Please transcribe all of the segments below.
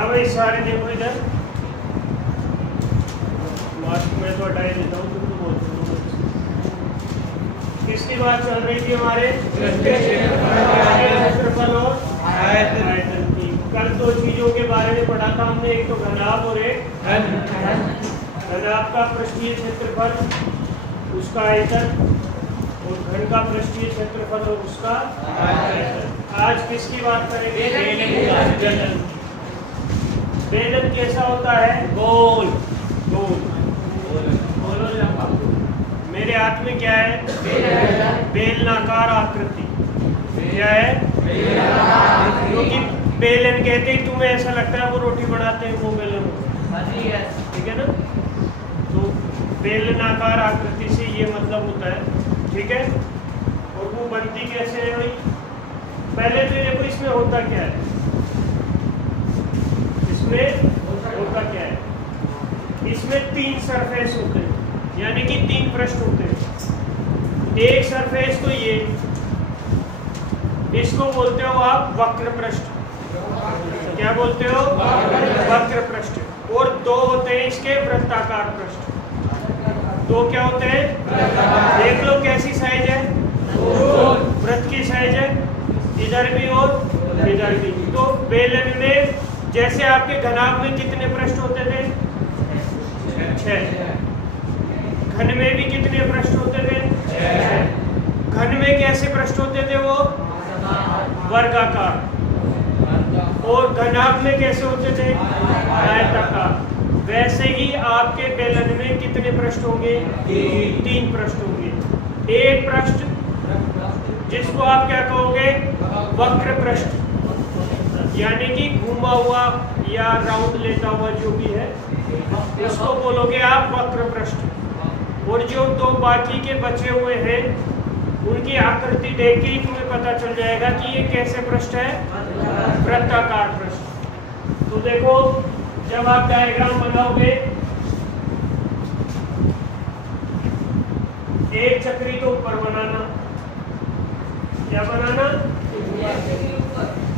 हाँ भाई सारे देखो इधर मास्क में तो हटाई देता हूँ तुम तो बोलते हो। किसकी बात चल रही थी हमारे क्षेत्रफल और आयतन की। कल दो चीजों के बारे में पढ़ा था हमने, एक तो घनाभ और एक घनाभ का पृष्ठीय क्षेत्रफल उसका आयतन और घन का पृष्ठीय क्षेत्रफल और उसका आयतन। आज किसकी बात करेंगे? बेलन। बेलन कैसा होता है? गोल गोल। मेरे हाथ में क्या है? बेलनाकार आकृति। क्या है? क्योंकि बेलन कहते ही तुम्हें ऐसा लगता है वो रोटी बनाते हैं वो बेलन होता है, ठीक है ना? तो बेलनाकार आकृति से ये मतलब होता है, ठीक है। और वो बनती कैसे है भाई? पहले तो देखो इसमें होता क्या है, इसमें होता क्या है? इसमें तीन सरफेस होते हैं, यानी कि तीन पृष्ठ होते हैं। एक सरफेस तो ये, इसको बोलते हो आप वक्र पृष्ठ। क्या बोलते हो? वक्र पृष्ठ। और दो होते हैं इसके वृत्ताकार पृष्ठ। दो क्या होते हैं? देख लो कैसी साइज है, वृत्त की साइज है, इधर भी और इधर भी। तो बेलन में जैसे आपके घनाभ में कितने पृष्ठ होते थे? 6। घन में भी कितने पृष्ठ होते थे? 6। घन में कैसे पृष्ठ होते थे? वो वर्गाकार। और घनाभ में कैसे होते थे? आयताकार। वैसे ही आपके बेलन में कितने पृष्ठ होंगे? 3 पृष्ठ होंगे। एक पृष्ठ जिसको आप क्या कहोगे? वक्र पृष्ठ, यानी कि घूमा हुआ या राउंड लेता हुआ जो भी है उसको बोलोगे आप वक्र पृष्ठ। और जो दो बाकी के बचे हुए हैं उनकी आकृति देख के ही तुम्हें पता चल जाएगा कि ये कैसे पृष्ठ है? वृत्ताकार पृष्ठ। तो देखो जब आप डायग्राम बनाओगे, एक चक्री तो ऊपर बनाना, क्या बनाना?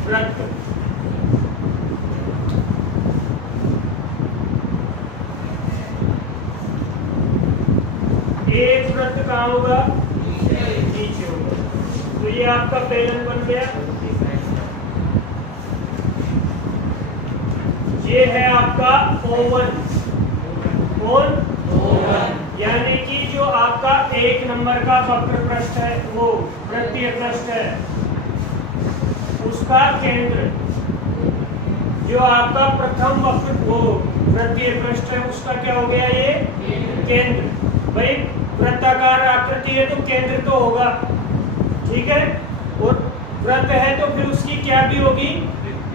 वृत्त। एक वृत्त कहाँ होगा? नीचे होगा। तो ये आपका बेलन बन गया। ये है आपका ओवन। कौन? यानी कि जो आपका 1 नंबर का वक्र पृष्ठ है, वो वृत्तीय पृष्ठ है, उसका केंद्र। जो आपका प्रथम वक्र वो वृत्तीय पृष्ठ है उसका क्या हो गया? ये केंद्र। भाई वृत्ताकार आकृति है तो केंद्र तो होगा, ठीक है। और वृत्त है तो फिर उसकी क्या भी होगी?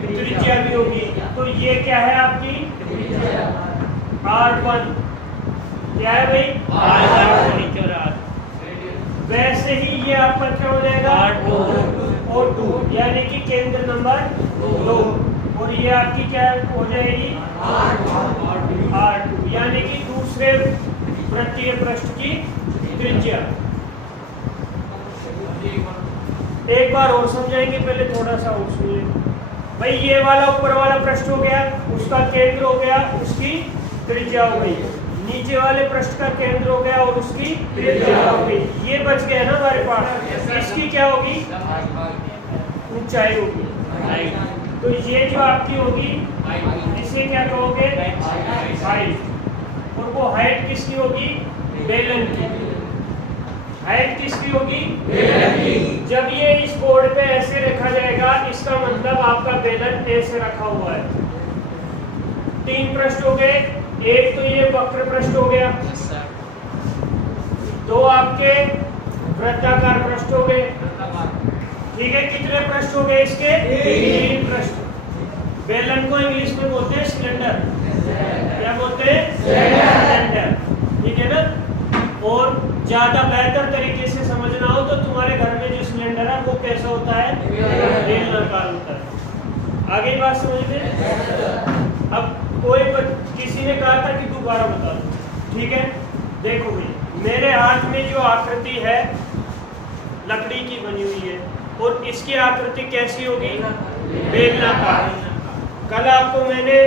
त्रिज्या भी होगी। तो ये क्या है आपकी? R1। क्या है भाई? R1। वैसे ही ये आपका क्या हो जाएगा? O2, यानी कि केंद्र नंबर 2। और ये आपकी क्या हो जाएगी? R2, यानी कि दूसरे वृत्तीय पृष्ठ की त्रिज्या। एक बार और समझाएंगे, पहले थोड़ा सा और सुनिए भाई। ये वाला ऊपर वाला पृष्ठ हो गया, उसका केंद्र हो गया, उसकी त्रिज्या हो गई। नीचे वाले पृष्ठ का केंद्र हो गया और उसकी त्रिज्या हो गई। ये बच गया ना हमारे पास। इसकी क्या होगी? ऊंचाई होगी। तो ये जो आपकी होगी इसे क्या कहोगे? हाइट। और वो हाइट किसकी होगी? बेलन की। हाइट किसकी होगी? बेलन की। जब ये इस बोर्ड पे ऐसे रखा जाएगा, इसका मतलब आपका बेलन ऐसे रखा हुआ है। 3 पृष्ठ हो गए। एक तो ये वक्र पृष्ठ हो गया, 2 आपके वृत्ताकार पृष्ठ हो गए, ठीक है। कितने पृष्ठ हो गए इसके? 3 पृष्ठ। बेलन को इंग्लिश में बोलते हैं सिलेंडर। क्या बोलते हैं? सिलेंडर, ठीक है ना। और ज्यादा बेहतर तरीके से समझना हो तो तुम्हारे घर में जो सिलेंडर है वो कैसा होता है? बेलनाकार होता है। आगे बात समझ में? अब कोई किसी ने कहा था कि दोबारा बता दो, ठीक है। देखो भाई मेरे हाथ में जो आकृति है लकड़ी की बनी हुई है और इसकी आकृति कैसी होगी? बेलनाकार। कल आप आपको मैंने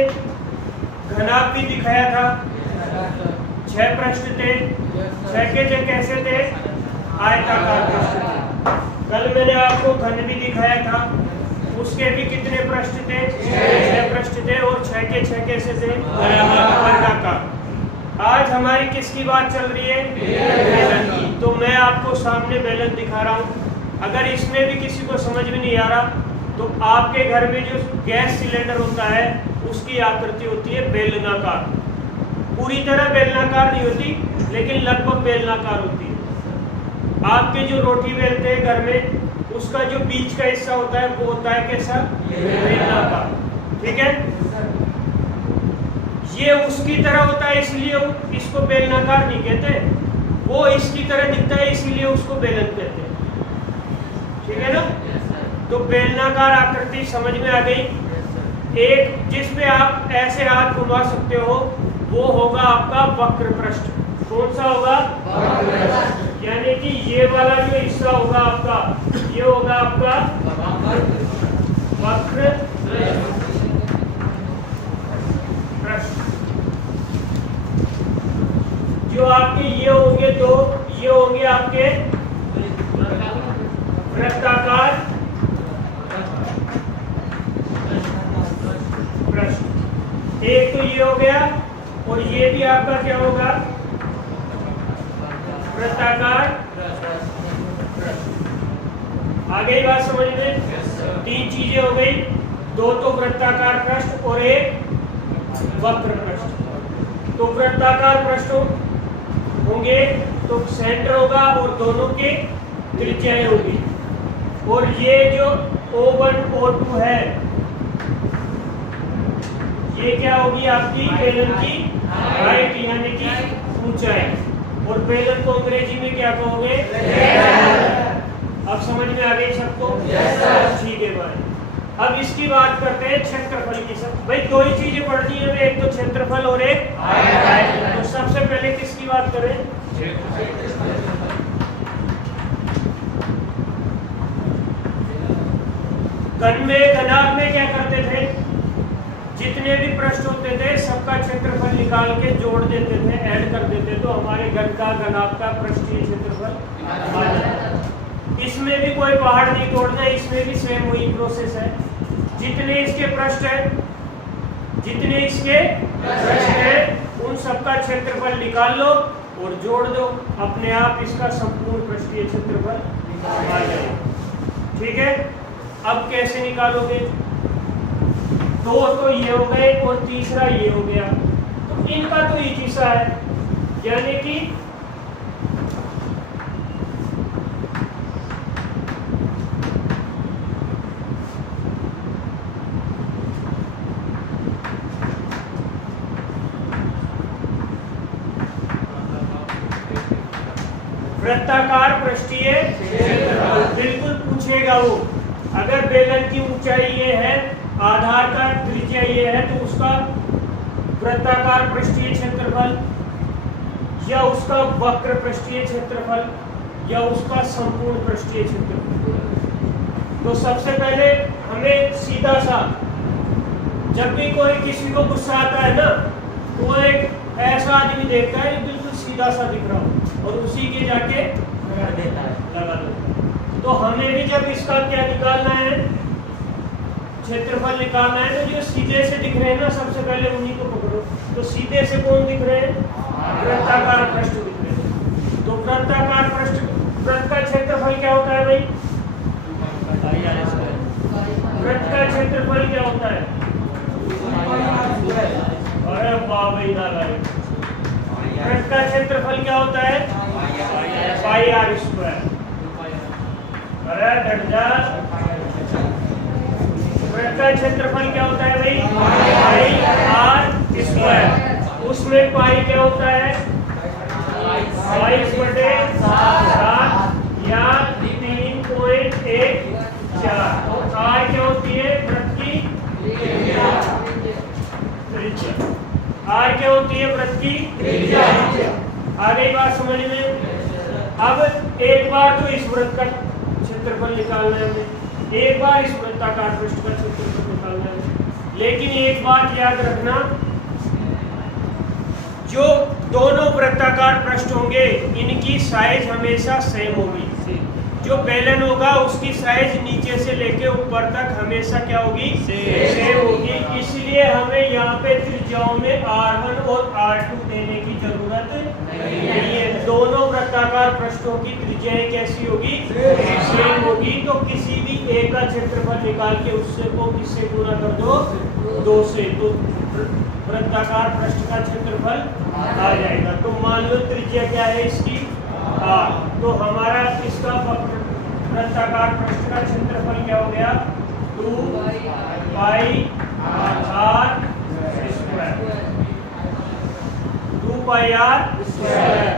घनाभ भी दिखाया था, 6 पृष्ठ थे, 6 के 6 कैसे थे? आयताकार पृष्ठ थे। कल मैंने आपको घन भी दिखाया था, उसके भी कितने पृष्ठ थे? 6 पृष्ठ थे और 6 के 6 कैसे थे? वर्गाकार। आज हमारी किसकी बात चल रही है? बेलन की। तो मैं आपको सामने बेलन दिखा रहा हूँ। अगर इसमें भी किसी को समझ में नहीं आ रहा तो आपके घर में जो गैस सिलेंडर होता है उसकी आकृति होती है बेलनाकार। पूरी तरह बेलनाकार नहीं होती लेकिन लगभग बेलनाकार होती है। आपके जो रोटी बेलते हैं घर में उसका जो बीच का हिस्सा होता है वो होता है कैसा? बेलनाकार। ठीक है, ये उसकी तरह होता है इसलिए इसको बेलनाकार नहीं कहते, वो इसकी तरह दिखता है इसीलिए उसको बेलन कहते हैं। ठीक है ना? तो बेलनाकार आकृति समझ में आ गई। एक जिस पे आप ऐसे हाथ घुमा सकते हो वो होगा आपका वक्र पृष्ठ। कौन सा होगा? यानी कि ये वाला जो हिस्सा होगा आपका, ये होगा आपका वक्र पृष्ठ। जो आपके ये होंगे तो ये होंगे आपके वृत्ताकार पृष्ठ। एक तो ये हो गया और ये भी आपका क्या होगा? वृत्ताकार पृष्ठ। आ गई बात समझ में? 3 चीजें हो गई, 2 तो वृत्ताकार पृष्ठ और एक वक्र पृष्ठ। तो वृत्ताकार पृष्ठ होंगे तो सेंटर होगा और दोनों के त्रिज्याएं होगी। और ये जो O1 O2 है ये क्या होगी? आपकी बेलन की हाइट यानी कि ऊंचाई। और बेलन को अंग्रेजी में क्या कहोगे? अब समझ में आ गई सबको? ठीक है भाई। अब इसकी बात करते हैं क्षेत्रफल की। सब भाई 2 ही चीजें पढ़नी है, एक तो क्षेत्रफल और एक आयतन। तो सबसे पहले किसकी बात करें? घन में घनाभ में क्या करते थे? जितने भी पृष्ठ होते थे सबका क्षेत्रफल निकाल के जोड़ देते थे, ऐड कर देते, तो हमारे घन का घनाभ का पृष्ठीय क्षेत्रफल आ जाता। इसमें भी कोई पहाड़ नहीं तोड़ना, इसमें भी सेम वही प्रोसेस है। जितने इसके पृष्ठ है, जितने इसके पृष्ठ है उन सबका क्षेत्रफल निकाल लो और जोड़ दो, अपने आप इसका संपूर्ण पृष्ठीय क्षेत्रफल आ जाएगा। ठीक है, अब कैसे निकालोगे? 2 तो ये हो गए और तीसरा ये हो गया, तो इनका तो एक हिस्सा है, यानी कि वृत्ताकार पृष्ठीय क्षेत्रफल बिल्कुल पूछेगा वो। अगर बेलन की ऊंचाई ये है, आधार का त्रिज्या ये है, तो उसका वृत्ताकार पृष्ठीय क्षेत्रफल या उसका वक्र पृष्ठीय क्षेत्रफल या उसका संपूर्ण पृष्ठीय क्षेत्रफल। तो सबसे पहले हमें सीधा सा, जब भी कोई किसी को गुस्सा आता है ना, तो वो एक ऐसा आदमी देखता है जो बिल्कुल सीधा सा दिख रहा हो और उसी के जाके लगा देता है। तो हमें भी जब इसका क्या निकालना है, क्षेत्रफल निकालना है, तो जो सीधे से दिख रहे हैं ना सबसे पहले उन्हीं को पकड़ो। तो सीधे से कौन दिख रहे हैं? वृत्ताकार पृष्ठ दिख रहे हैं। तो वृत्ताकार पृष्ठ, वृत्त का क्षेत्रफल क्या होता है भाई? वृत्त का क्षेत्रफल क्या होता है? अरे वाह भाई नालायक। वृत्त का क्षेत्रफल क्या होता है? पाई आर स्क्वायर। अरे डट जा। वृत्त का क्षेत्रफल क्या होता है भाई? पाई आर स्क्वायर। उसमें पाई क्या होता है? 22/7 या 3.14। तो आर क्या होती है? वृत्त की त्रिज्या। आर क्या होती है? वृत्त की त्रिज्या। आ गई बात समझ में? अब एक बार तो इस वृत्त का क्षेत्रफल निकालना है हमें, एक बार इस वृत्ताकार पृष्ठ का क्षेत्रफल निकालना है। लेकिन एक बात याद रखना, जो दोनों वृत्ताकार पृष्ठ होंगे इनकी साइज हमेशा सेम होगी। जो बेलन होगा उसकी साइज नीचे से लेके ऊपर तक हमेशा क्या होगी? सेम होगी। इसलिए हमें यहाँ पे त्रिज्याओं में R1 और R2 देने की जरूरत नहीं है। दोनों वृत्ताकार पृष्ठों की त्रिज्याएं कैसी होगी? सेम होगी। तो किसी भी एक का क्षेत्रफल निकाल के उससे को किससे गुणा कर दो? 2 से, तो वृत्ताकार पृष्ठ का क्षेत्रफल आ जाएगा। तो मान लो त्रिज्या क्या है इसकी? R। तो हमारा इसका वृत्ताकार पृष्ठ का क्षेत्रफल क्या हो गया? 2 पाई R स्क्वायर। 2 पाई R स्क्वायर।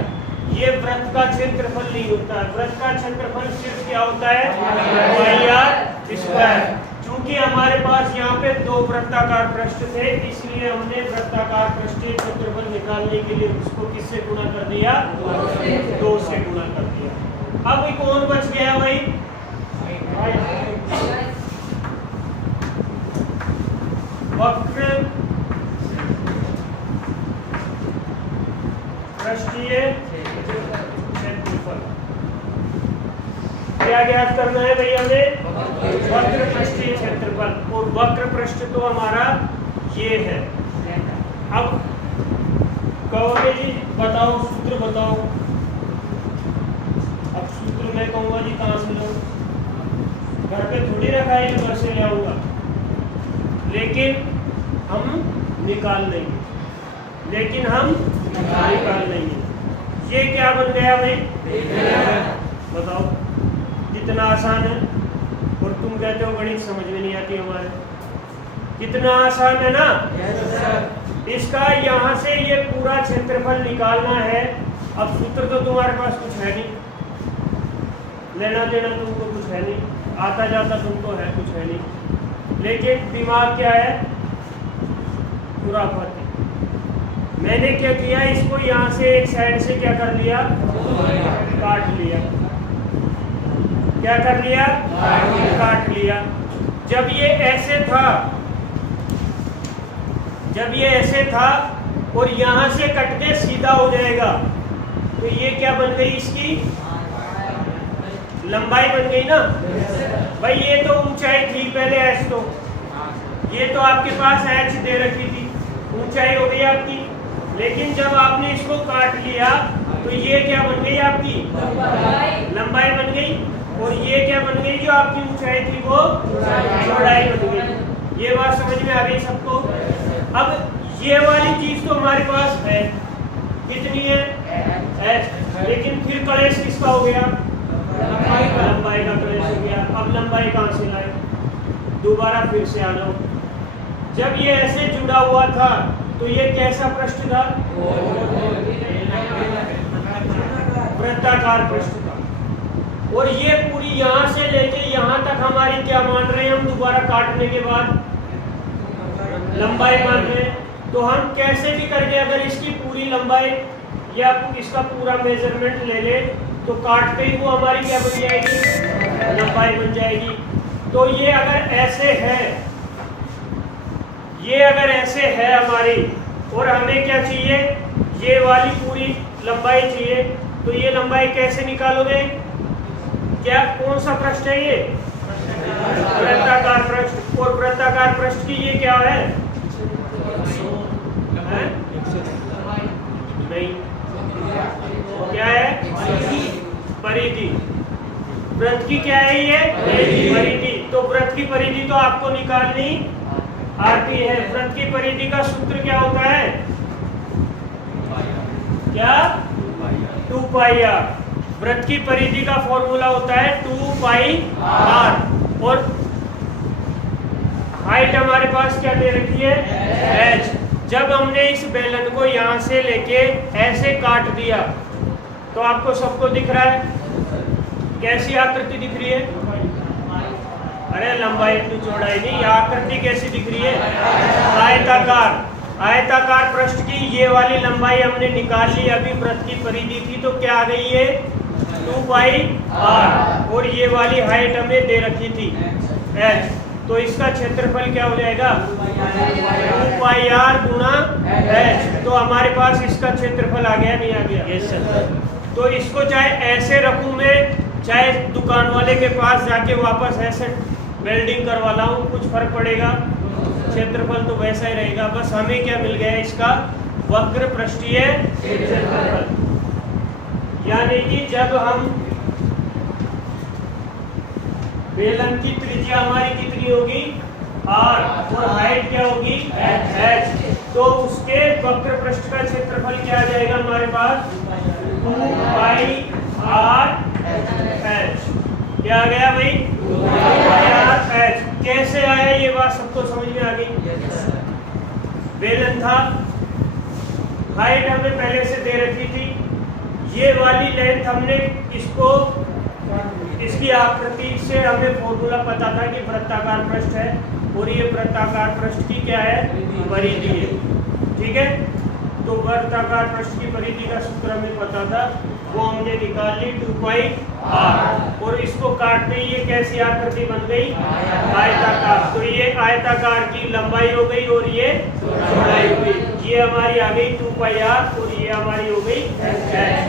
ये वृत्त का क्षेत्रफल नहीं होता है। वृत्त का क्षेत्रफल सिर्फ क्या होता है? पाई R स्क्वायर। क्योंकि हमारे पास यहाँ पे 2 वृत्ताकार पृष्ठ थे, इसलिए हमने वृत्ताकार पृष्ठीय क्षेत्रफल निकालने के लिए उसको किससे गुणा कर दिया? 2 से गुणा कर दिया। अब कौन बच गया भाई? वक्र पृष्ठीय क्षेत्रफल क्या ज्ञात करना है भैया? हमें वक्र पृष्ठीय क्षेत्रफल, और वक्र पृष्ठ तो हमारा ये है। अब कहोगे जी बताओ, सूत्र बताओ। अब सूत्र मैं कहूँगा जी कहाँ से लो? घर पे थोड़ी रखा है, घर से ले आऊंगा, लेकिन हम निकाल लेंगे। ये क्या बन गया भाई? बताओ, कितना आसान है। और तुम कहते हो गणित समझ में नहीं आती हमारे। कितना आसान है ना? इसका यहाँ से ये पूरा क्षेत्रफल निकालना है। अब सूत्र तो तुम्हारे पास कुछ है नहीं, लेना देना तुमको कुछ है नहीं, आता जाता तुमको है कुछ है नहीं, लेकिन दिमाग क्या है? खुराफाती। मैंने क्या किया, इसको यहाँ से एक साइड से क्या कर लिया? काट लिया। क्या कर लिया? काट लिया। जब ये ऐसे था और यहाँ से कट के सीधा हो जाएगा, तो ये क्या बन गई? इसकी लंबाई बन गई ना भाई। ये तो ऊंचाई थी पहले h, तो ये तो आपके पास h दे रखी थी, ऊंचाई हो गई आपकी। लेकिन जब आपने इसको काट लिया तो ये क्या बन गई? आपकी लंबाई बन गई। और ये क्या बन गई? जो आपकी ऊंचाई थी वो चौड़ाई बन गई। ये बात समझ में आ गई सबको? अब ये वाली चीज तो हमारे पास है, कितनी है? h। लेकिन फिर कलेश किसका हो गया? लंबाई का कलेश हो गया। अब लंबाई कहाँ से लाए? दोबारा फिर से आ जाओ। जब ये ऐसे जुड़ा हुआ था तो ये कैसा पृष्ठ था? वृत्ताकार पृष्ठ था। और ये पूरी यहाँ से लेके यहाँ तक हमारी क्या मान रहे हैं हम? दोबारा काटने के बाद लंबाई मान रहे हैं। तो हम कैसे भी करके अगर इसकी पूरी लंबाई या इसका पूरा मेजरमेंट ले ले तो काटते ही वो हमारी क्या बन जाएगी? लंबाई बन जाएगी। तो ये अगर ऐसे है हमारी, और हमें क्या चाहिए? ये वाली पूरी लंबाई चाहिए, तो ये लंबाई कैसे निकालोगे? क्या कौन सा पृष्ठ है ये? वृत्ताकार पृष्ठ। और वृत्ताकार पृष्ठ की ये क्या है? नहीं, क्या है? परिधि। वृत्त की क्या है ये? परिधि। तो वृत्त की परिधि तो आपको निकालनी आती है। वृत्त की परिधि का सूत्र क्या होता है? क्या? 2 पाई r। वृत्त की परिधि का फॉर्मूला होता है 2 पाई r। और हाइट हमारे पास क्या दे रखी है? h। जब हमने इस बेलन को यहाँ से लेके ऐसे काट दिया तो आपको सबको दिख रहा है कैसी आकृति दिख रही है? अरे लंबाई इतनी चौड़ाई नहीं, आकृति कैसी दिख रही है? आयताकार। आयताकार पृष्ठ की ये वाली लंबाई हमने निकाल ली। अभी वृत्त की परिधि थी तो क्या आ गई है? 2 पाई r। और ये वाली हाइट हमें दे रखी थी h। तो इसका क्षेत्रफल क्या हो जाएगा 2πr गुणा h। तो हमारे पास इसका क्षेत्रफल आ गया, नहीं आ गया? Yes sir. तो इसको चाहे ऐसे रखूं मैं, चाहे दुकान वाले के पास जाके वापस ऐसे वेल्डिंग करवा लाऊं, कुछ फर्क पड़ेगा? क्षेत्रफल तो वैसा ही रहेगा। बस हमें क्या मिल गया इसका वक्र पृष्ठीय क्षेत्रफल। यानी कि जब हम बेलन की त्रिज्या हमारी कितनी होगी r और हाइट क्या होगी h, तो उसके वक्र पृष्ठ का क्षेत्रफल क्या आ जाएगा हमारे पास 2πr h। क्या आ गया भाई 2πr h। कैसे आया ये बात सबको समझ में आ गई? बेलन था, हाइट हमें पहले से दे रखी थी, ये वाली लेंथ हमने इसको इसकी आकृति से हमें फॉर्मूला पता था कि वृत्ताकार पृष्ठ है और ये वृत्ताकार पृष्ठ की क्या है परिधि है। ठीक है, तो वृत्ताकार पृष्ठ की परिधि का सूत्र हमें पता था, वो हमने निकाल ली 2πr। और इसको काटते ही ये कैसी आकृति बन गई आयताकार। तो ये आयताकार की लंबाई हो गई और ये चौड़ाई हो गई। ये हमारी आ गई 2πr और ये हमारी हो गई h।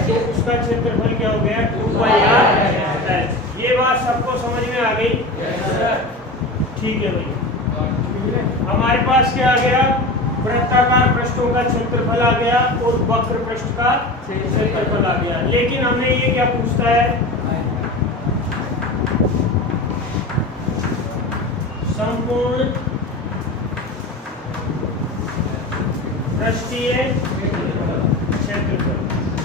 तो उसका क्षेत्रफल क्या हो गया 2πr h। ये बात सबको समझ में आ गई? ठीक है भाई। हमारे पास क्या आ गया वृत्ताकार पृष्ठों का क्षेत्रफल आ गया और वक्र पृष्ठ का क्षेत्रफल आ गया। लेकिन हमें ये क्या पूछता है संपूर्ण पृष्ठीय क्षेत्रफल।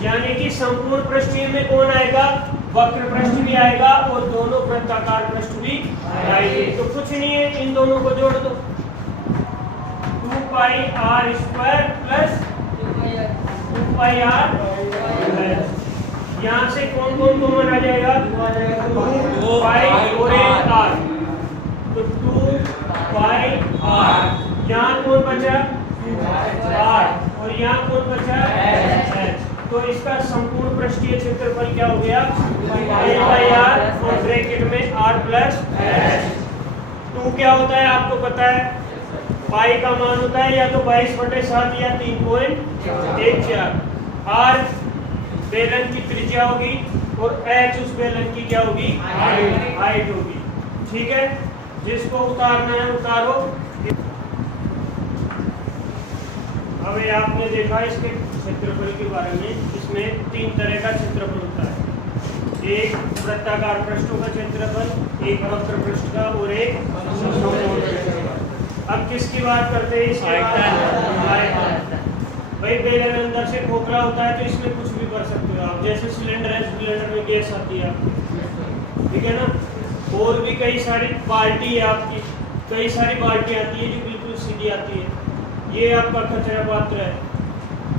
यानी कि संपूर्ण पृष्ठीय में कौन आएगा वक्र पृष्ठ भी आएगा और दोनों वृत्ताकार पृष्ठ भी आएंगे। तो कुछ नहीं है, इन दोनों को जोड़ दो 2πr² प्लस 2πr। यहाँ से कौन कौन कॉमन आ जाएगा 2π और एक r, तो 2πr। यहाँ कौन बचा r और यहाँ कौन बचा h। तो इसका संपूर्ण पृष्ठीय क्षेत्रफल क्या हो गया 2πr और ब्रैकेट में r प्लस h। 2 क्या होता है आपको पता है, पाई का मान होता है या तो 22/7 या 3.14। r बेलन की त्रिज्या होगी और h उस बेलन की क्या होगी हाइट होगी। ठीक है, जिसको उतारना है उतारो। अभी आपने देखा इसके क्षेत्रफल के बारे में, इसमें 3 तरह का क्षेत्रफल होता है, एक वृत्ताकार पृष्ठों का क्षेत्रफल, एक वक्र पृष्ठ का और एक समकोण पृष्ठ का। अब किसकी बात करते हैं इसके आयतन। भाई बेलन अंदर से खोखला होता है तो इसमें कुछ भी कर सकते हो आप, जैसे सिलेंडर है, सिलेंडर में गैस आती है आपकी, ठीक है ना। और भी कई सारी बाल्टी है आपकी, कई सारी बाल्टी आती है जो बिल्कुल सीधी आती है, ये आपका कचरा पात्र है,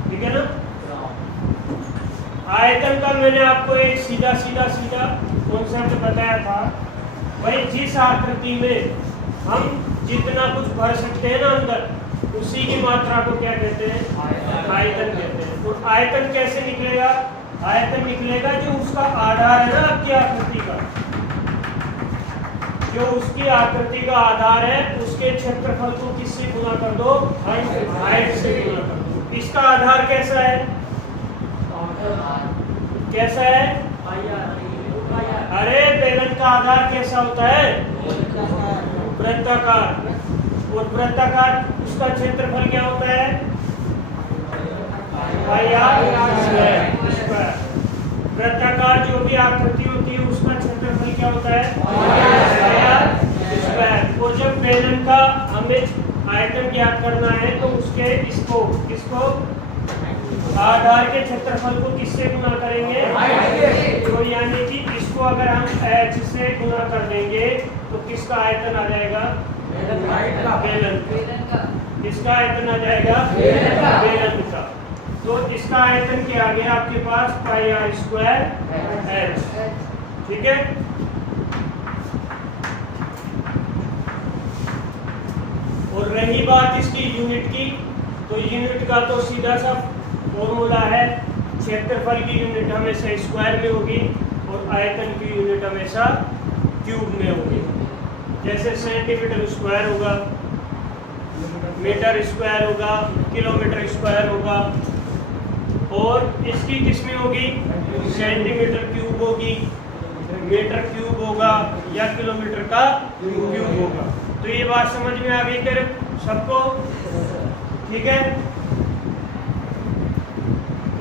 ठीक है ना। आयतन का मैंने आपको एक सीधा कॉन्सेप्ट बताया था। भाई जिस आकृति में हम जितना कुछ भर सकते हैं ना अंदर, उसी की मात्रा को क्या कहते हैं आयतन कहते हैं। और आयतन कैसे निकलेगा, आयतन निकलेगा जो उसका आधार है ना आपकी आकृति का, जो उसकी आकृति का आधार है उसके क्षेत्रफल को किससे गुना कर दो हाइट से गुना कर दो। इसका आधार कैसा है, कैसा है? अरे बेलन का आधार कैसा होता है वृत्ताकार, और वृत्ताकार उसका क्षेत्रफल क्या होता है वृत्ताकार जो भी आकृति होती है उसका क्षेत्रफल क्या होता है और जब बेलन का हमें आयतन ज्ञात करना है तो उसके इसको आधार के क्षेत्रफल को किससे गुना करेंगे तो यानी कि इसको अगर हम h से गुना कर देंगे तो किसका आयतन आ जाएगा बेलन का। इसका आयतन आ जाएगा बेलन का। तो इसका आयतन क्या आ गया आपके पास πr² h, ठीक है। और रही बात इसकी यूनिट की, तो यूनिट का तो सीधा सा फॉर्मूला है, क्षेत्रफल की यूनिट हमेशा स्क्वायर में होगी और आयतन की यूनिट हमेशा क्यूब में होगी। जैसे सेंटीमीटर स्क्वायर होगा, मीटर स्क्वायर होगा, किलोमीटर स्क्वायर होगा, और इसकी किसमें होगी, सेंटीमीटर क्यूब होगी, मीटर क्यूब होगा, या किलोमीटर का क्यूब होगा। तो ये बात समझ में आ गई तेरे सबको? ठीक है,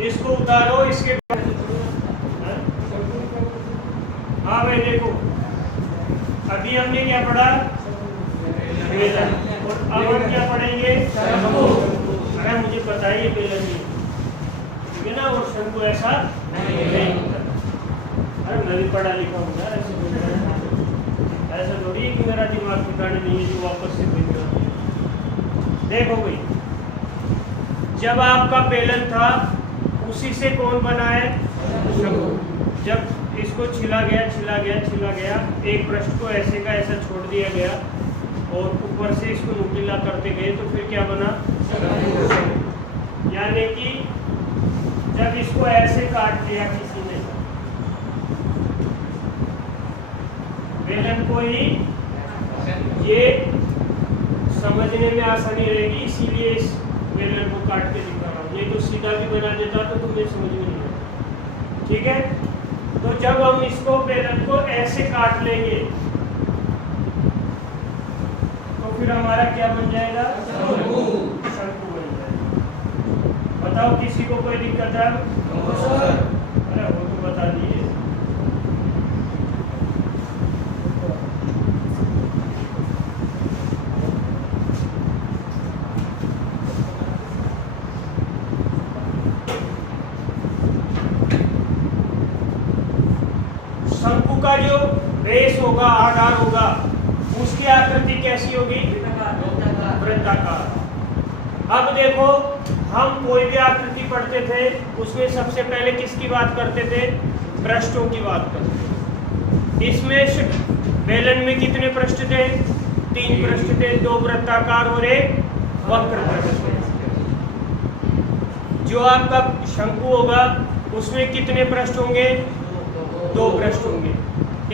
इसको उतारो, इसके हाँ भाई देखो, अभी हमने क्या पढ़ा, बेलन, और अब हम क्या पढ़ेंगे, अरे मुझे पता है ये बेलन नहीं, ठीक है ना, और शंकु ऐसा नहीं होता। अरे मैं भी पढ़ा लिखा हूँ यार, ऐसा थोड़ी है कि मेरा दिमाग ठिकाने नहीं है जो वापस से देख। देखो भाई, जब आपका बेलन था उसी से कौन बना है, जब इसको छिला गया, एक पृष्ठ को ऐसे का ऐसा छोड़ दिया गया और ऊपर से इसको नुकीला करते गए तो फिर क्या बना, यानी कि जब इसको ऐसे काट दिया किसी ने बेलन को ही, ये समझने में आसानी रहेगी, इसीलिए इस बेलन को काट के दिखा रहा हूँ। ये तो सीधा भी बना देता तो तुम्हें समझ में नहीं आता। ठीक है, तो जब हम इसको बेलन को ऐसे काट लेंगे तो फिर हमारा क्या बन जाएगा, शंकु बन जाएगा। बताओ किसी को कोई दिक्कत है? अरे वो तो बता दिए। शंकु का जो बेस होगा, आधार होगा, उसकी आकृति कैसी होगी, वृत्ताकार। अब देखो, हम कोई भी आकृति पढ़ते थे उसमें सबसे पहले किसकी बात करते थे, पृष्ठों की बात करते थे। इसमें बेलन में कितने पृष्ठ थे, 3 पृष्ठ थे, 2 वृत्ताकार और 1 वक्र पृष्ठ। जो आपका शंकु होगा उसमें कितने पृष्ठ होंगे, 2 पृष्ठ होंगे,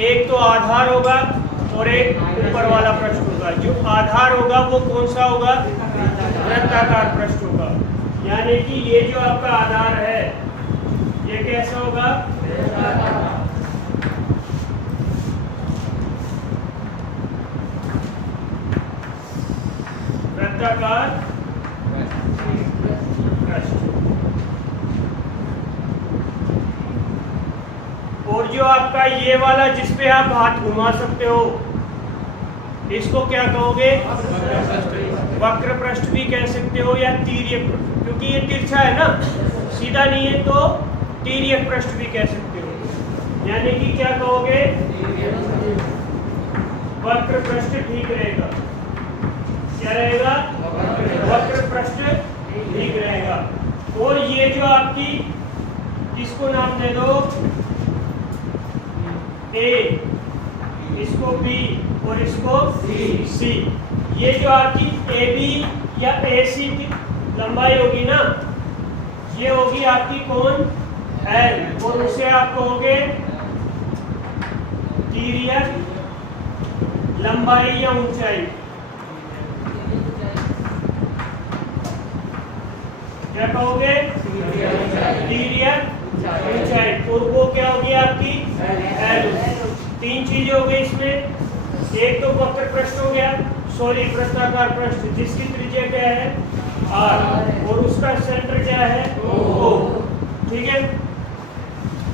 एक तो आधार होगा और एक ऊपर वाला पृष्ठ होगा। जो आधार होगा वो कौन सा होगा, वृत्ताकार पृष्ठ होगा। यानी कि ये जो आपका आधार है ये कैसा होगा, वृत्ताकार पृष्ठ। और जो आपका ये वाला जिसपे आप हाथ घुमा सकते हो इसको क्या कहोगे, वक्र पृष्ठ भी कह सकते हो या तिर्यक, क्योंकि ये तिरछा है ना, सीधा नहीं है, तो तिर्यक पृष्ठ भी कह सकते हो। यानी कि क्या कहोगे, वक्र पृष्ठ ठीक रहेगा। क्या रहेगा, वक्र पृष्ठ ठीक रहेगा। और ये जो आपकी, इसको नाम दे दो ए, इसको बी और इसको सी। ये जो आपकी ए बी या ए सी की लंबाई होगी ना, ये होगी आपकी कौन, एल, और उसे आप कहोगे तिर्यक लंबाई या ऊंचाई। क्या कहोगे, तिर्यक ऊंचाई। और वो क्या होगी आपकी, एल। 3 चीजें हो गई इसमें, एक तो वक्र पृष्ठ हो गया, सॉरी वृत्ताकार पृष्ठ जिसकी त्रिज्या क्या है, आर, और उसका सेंटर क्या है, ओ। ठीक है,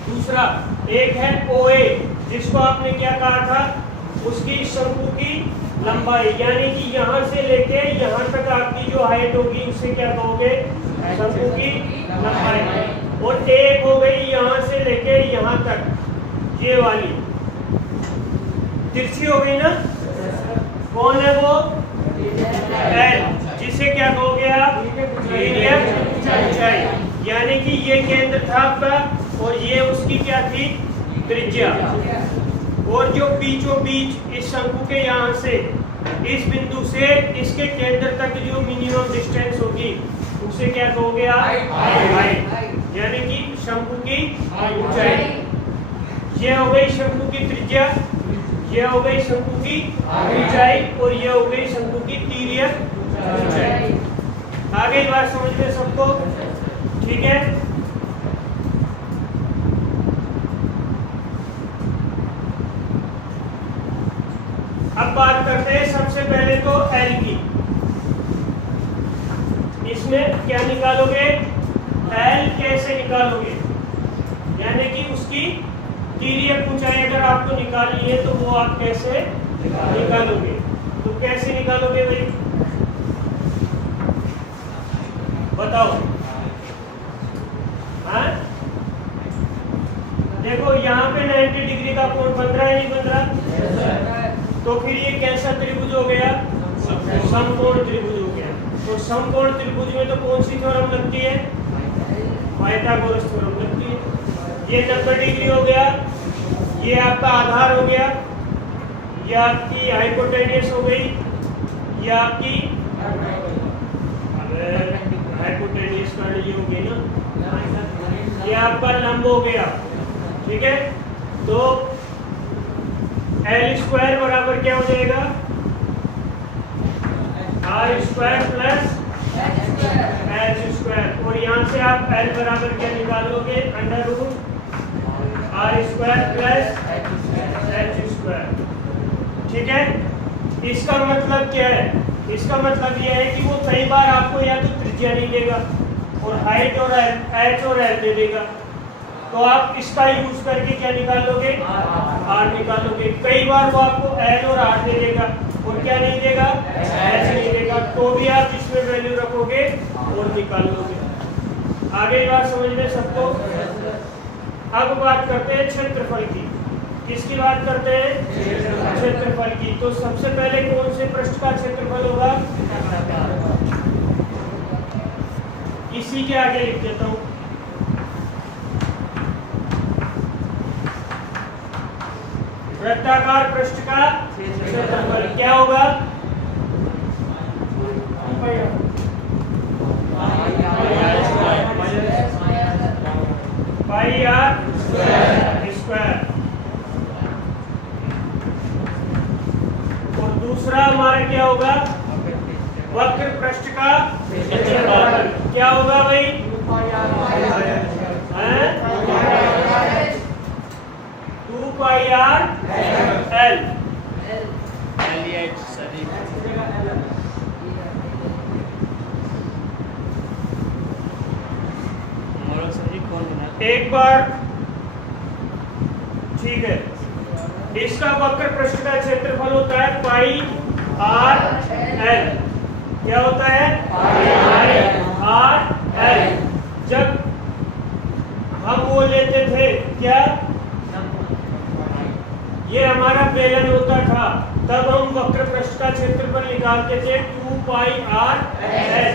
दूसरा एक है ओ ए, जिसको आपने क्या कहा था, उसकी शंकु की लंबाई, यानी कि यहाँ से लेके यहाँ तक आपकी जो हाइट होगी उसे क्या कहोगे, शंकु की लंबाई। और एक हो गई यहाँ से लेके यहाँ तक, ये वाली तिरछी हो गई ना, कौन है वो, एल, जिसे क्या कहोगे आप, तिर्यक ऊंचाई। यानी कि ये केंद्र था आपका और ये उसकी क्या थी, त्रिज्या। और जो बीचों बीच इस शंकु के यहाँ से इस बिंदु से इसके केंद्र तक जो मिनिमम डिस्टेंस होगी उसे क्या कहोगे आप, हाइट, यानी कि शंकु की ऊंचाई। ये हो गई शंकु की त्रिज्या, ये हो गई शंकु की ऊंचाई और ये हो गई शंकु की तिर्यक ऊंचाई। आगे बात समझ में सबको? ठीक है। अब बात करते हैं सबसे पहले तो एल की। इसमें क्या निकालोगे? एल कैसे निकालोगे? यानी कि उसकी तिर्यक ऊंचाई अगर आपको निकालनी है तो वो आप कैसे निकालोगे? तो कैसे निकालोगे भाई बताओ? हाँ देखो यहाँ पे 90 डिग्री का कोण बन रहा है, नहीं बन रहा? तो फिर ये कैसा त्रिभुज हो गया? समकोण त्रिभुज हो गया। तो समकोण त्रिभुज में तो कौन सी थ्योरम लगती है? पाइथागोरस थ्योरम लगती है। ये 90 डिग्री हो गया, ये आपका आधार हो गया, ये आपकी हाइपोटेन्यूस हो गई, ये आपकी हाइपोटेन्यूस का ये हो गई ना, ये आपका लंब हो गया। ठीक है। तो एल स्क्वायर बराबर क्या हो जाएगा? R square plus h square. और यहाँ से आप एल बराबर क्या निकालोगे? Under root r square plus h square. ठीक है। इसका मतलब क्या है? इसका मतलब यह है कि वो कई बार आपको या तो त्रिज्या नहीं देगा और हाइट और एच और एल दे देगा, तो आप इसका यूज करके क्या निकाल लोगे? आर निकालोगे। कई बार वो आपको एल और आर दे देगा और क्या नहीं देगा? एच नहीं देगा, तो भी आप इसमें वैल्यू रखोगे और निकाल लोगे। आगे बात समझ में सबको? अब बात करते हैं क्षेत्रफल की। किसकी बात करते हैं? क्षेत्रफल की। तो सबसे पहले कौन से पृष्ठ का क्षेत्रफल होगा? इसी के आगे लिख देता हूं। वृत्ताकार पृष्ठ का क्षेत्रफल क्या होगा? पाई आर स्क्वायर। और दूसरा हमारा क्या होगा? वक्र पृष्ठ का क्षेत्रफल क्या होगा भाई? 2 पाई आर एल। एक बार ठीक है। इसका वक्र पृष्ठ का क्षेत्रफल होता है पाई आर एल। क्या होता है? पाई आर एल। जब हम वो लेते थे क्या, ये हमारा बेलन होता था, तब हम वक्र पृष्ठ का क्षेत्रफल निकालते थे 2 पाई आर एल।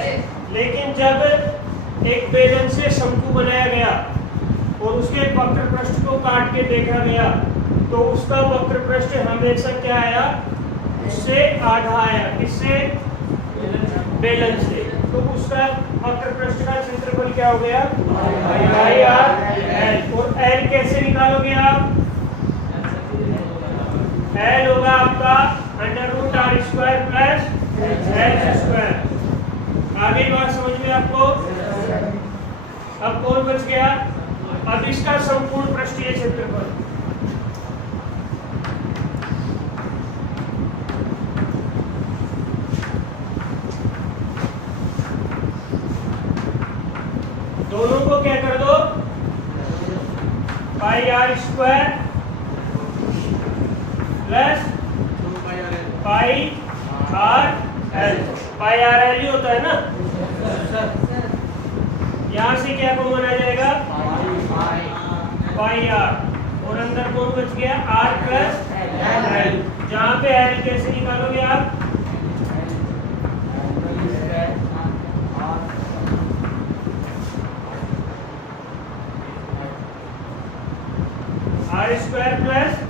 लेकिन जब एक बेलन से शंकु बनाया गया और उसके वक्र पृष्ठ को काट के देखा गया तो उसका वक्र पृष्ठ हमेशा क्या आया? उससे आधा आया। किससे? बेलन से। तो उसका वक्र पृष्ठ का क्षेत्रफल क्या हो गया? Pi are l. और एल कैसे निकालोगे आप? एल होगा आपका under root r square plus h square. आगे बात समझ में आपको? अब कौन बच गया? अब इसका संपूर्ण पृष्ठीय क्षेत्रफल। दोनों को क्या कर दो? Pi R square plus pi are L. Pi are L ही होता है ना? यहां से क्या कॉमन आ जाएगा? Pi R. और अंदर कौन बच गया? R plus L. जहां पे एल कैसे निकालोगे आप? आर स्क्वायर प्लस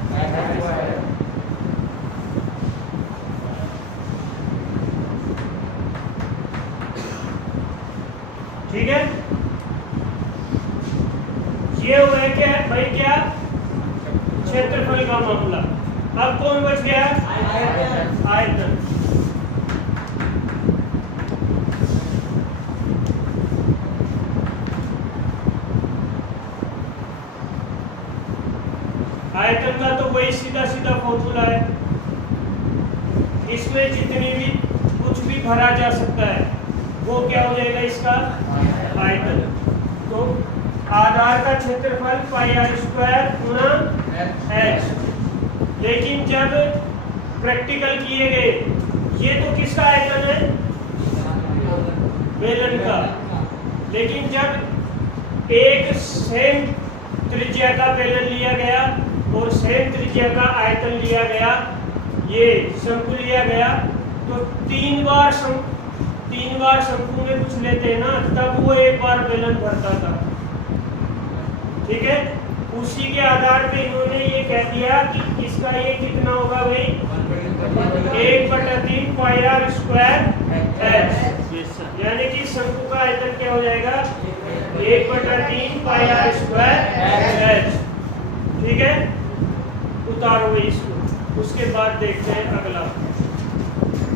ठीक है। ये हुआ है क्या भाई? क्या क्षेत्रफल का मामला। अब कौन बच गया? आयतन। आयतन का तो वही सीधा सीधा फॉर्मूला है, इसमें जितनी भी कुछ भी भरा जा सकता है वो क्या हो जाएगा? इसका आयतन। तो आधार का क्षेत्रफल पाई आर स्क्वायर गुना एच। लेकिन जब प्रैक्टिकल किए गए, ये तो किसका आयतन है? बेलन का। लेकिन जब एक सेम त्रिज्या का बेलन लिया गया और सेम त्रिज्या का आयतन लिया गया, ये शंकु लिया गया, तो तीन बार शंकु में कुछ लेते हैं ना, तब वो एक बार बेलन भरता था। ठीक है, उसी के आधार पे इन्होंने ये कह दिया कि इसका ये कितना होगा भाई? 1/3 पाई आर स्क्वायर एच। यानी कि शंकु का आयतन क्या हो जाएगा? 1/3 पाई आर स्क्वायर एच। ठीक है, उतारो इसको। उसके बाद देखते हैं अगला।